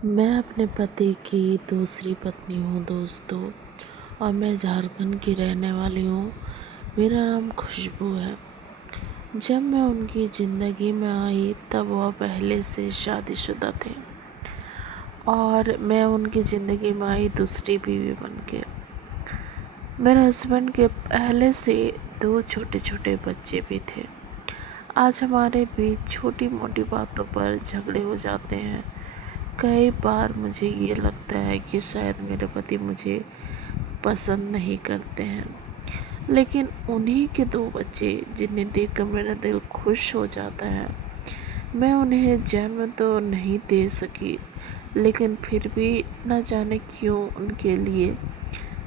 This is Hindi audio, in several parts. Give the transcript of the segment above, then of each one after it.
मैं अपने पति की दूसरी पत्नी हूँ दोस्तों। और मैं झारखंड की रहने वाली हूँ। मेरा नाम खुशबू है। जब मैं उनकी ज़िंदगी में आई तब वह पहले से शादीशुदा थे और मैं उनकी ज़िंदगी में आई दूसरी बीवी बन के। मेरे हस्बैंड के पहले से 2 छोटे छोटे बच्चे भी थे। आज हमारे बीच छोटी मोटी बातों पर झगड़े हो जाते हैं। कई बार मुझे ये लगता है कि शायद मेरे पति मुझे पसंद नहीं करते हैं, लेकिन उन्हीं के 2 बच्चे जिन्हें देखकर मेरा दिल खुश हो जाता है। मैं उन्हें जन्म तो नहीं दे सकी, लेकिन फिर भी न जाने क्यों उनके लिए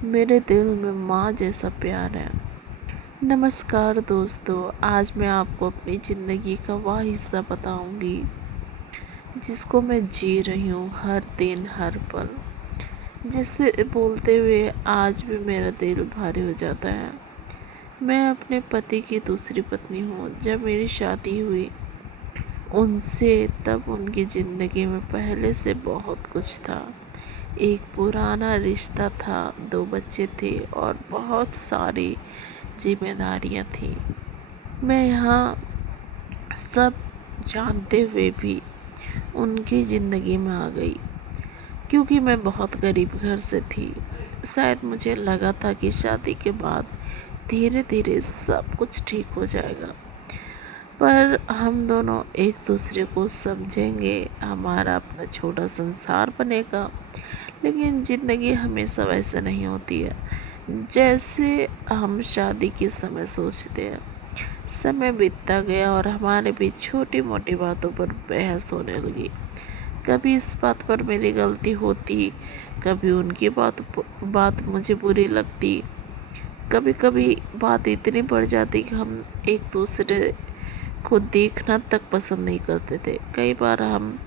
मेरे दिल में माँ जैसा प्यार है। नमस्कार दोस्तों, आज मैं आपको अपनी ज़िंदगी का वह हिस्सा बताऊंगी जिसको मैं जी रही हूँ हर दिन हर पल, जिससे बोलते हुए आज भी मेरा दिल भारी हो जाता है। मैं अपने पति की दूसरी पत्नी हूँ। जब मेरी शादी हुई उनसे तब उनकी ज़िंदगी में पहले से बहुत कुछ था। एक पुराना रिश्ता था, 2 बच्चे थे और बहुत सारी जिम्मेदारियाँ थीं। मैं यहाँ सब जानते हुए भी उनकी ज़िंदगी में आ गई, क्योंकि मैं बहुत गरीब घर से थी। शायद मुझे लगा था कि शादी के बाद धीरे धीरे सब कुछ ठीक हो जाएगा, पर हम दोनों एक दूसरे को समझेंगे, हमारा अपना छोटा संसार बनेगा। लेकिन ज़िंदगी हमेशा वैसे नहीं होती है जैसे हम शादी के समय सोचते हैं। समय बीतता गया और हमारे बीच छोटी मोटी बातों पर बहस होने लगी। कभी इस बात पर मेरी गलती होती, कभी उनकी बात मुझे बुरी लगती। कभी कभी बात इतनी बढ़ जाती कि हम एक दूसरे को देखना तक पसंद नहीं करते थे। कई बार हम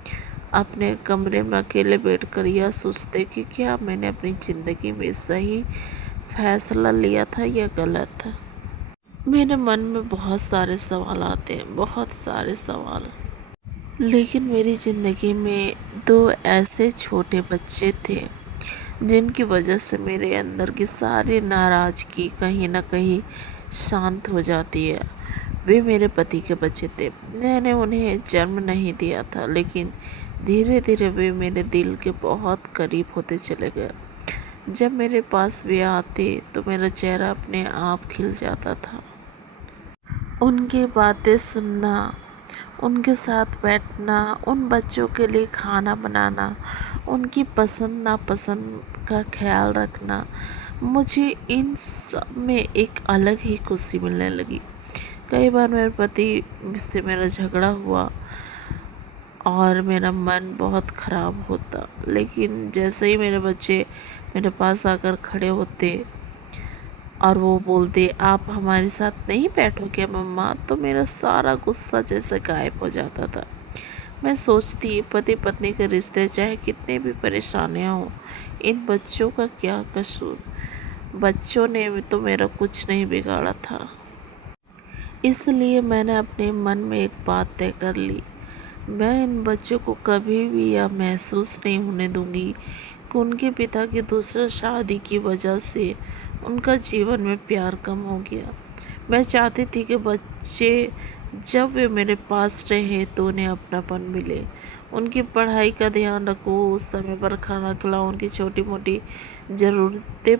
अपने कमरे में अकेले बैठकर यह सोचते कि क्या मैंने अपनी ज़िंदगी में सही फैसला लिया था या गलत। मेरे मन में बहुत सारे सवाल आते हैं, बहुत सारे सवाल। लेकिन मेरी ज़िंदगी में 2 ऐसे छोटे बच्चे थे जिनकी वजह से मेरे अंदर की सारी नाराज़गी कहीं ना कहीं शांत हो जाती है। वे मेरे पति के बच्चे थे। मैंने उन्हें जन्म नहीं दिया था, लेकिन धीरे धीरे वे मेरे दिल के बहुत करीब होते चले गए। जब मेरे पास वे आते तो मेरा चेहरा अपने आप खिल जाता था। उनकी बातें सुनना, उनके साथ बैठना, उन बच्चों के लिए खाना बनाना, उनकी पसंद नापसंद का ख्याल रखना, मुझे इन सब में एक अलग ही खुशी मिलने लगी। कई बार मेरे पति से मेरा झगड़ा हुआ और मेरा मन बहुत ख़राब होता, लेकिन जैसे ही मेरे बच्चे मेरे पास आकर खड़े होते और वो बोलते आप हमारे साथ नहीं बैठोगे मम्मा, तो मेरा सारा गुस्सा जैसे गायब हो जाता था। मैं सोचती पति पत्नी के रिश्ते चाहे कितने भी परेशानियाँ हों, इन बच्चों का क्या कसूर। बच्चों ने तो मेरा कुछ नहीं बिगाड़ा था। इसलिए मैंने अपने मन में एक बात तय कर ली, मैं इन बच्चों को कभी भी यह महसूस नहीं होने दूंगी कि उनके पिता की दूसरा शादी की वजह से उनका जीवन में प्यार कम हो गया। मैं चाहती थी कि बच्चे जब वे मेरे पास रहे तो उन्हें अपनापन मिले, उनकी पढ़ाई का ध्यान रखूं, समय पर खाना खिलाऊं, उनकी छोटी मोटी ज़रूरतें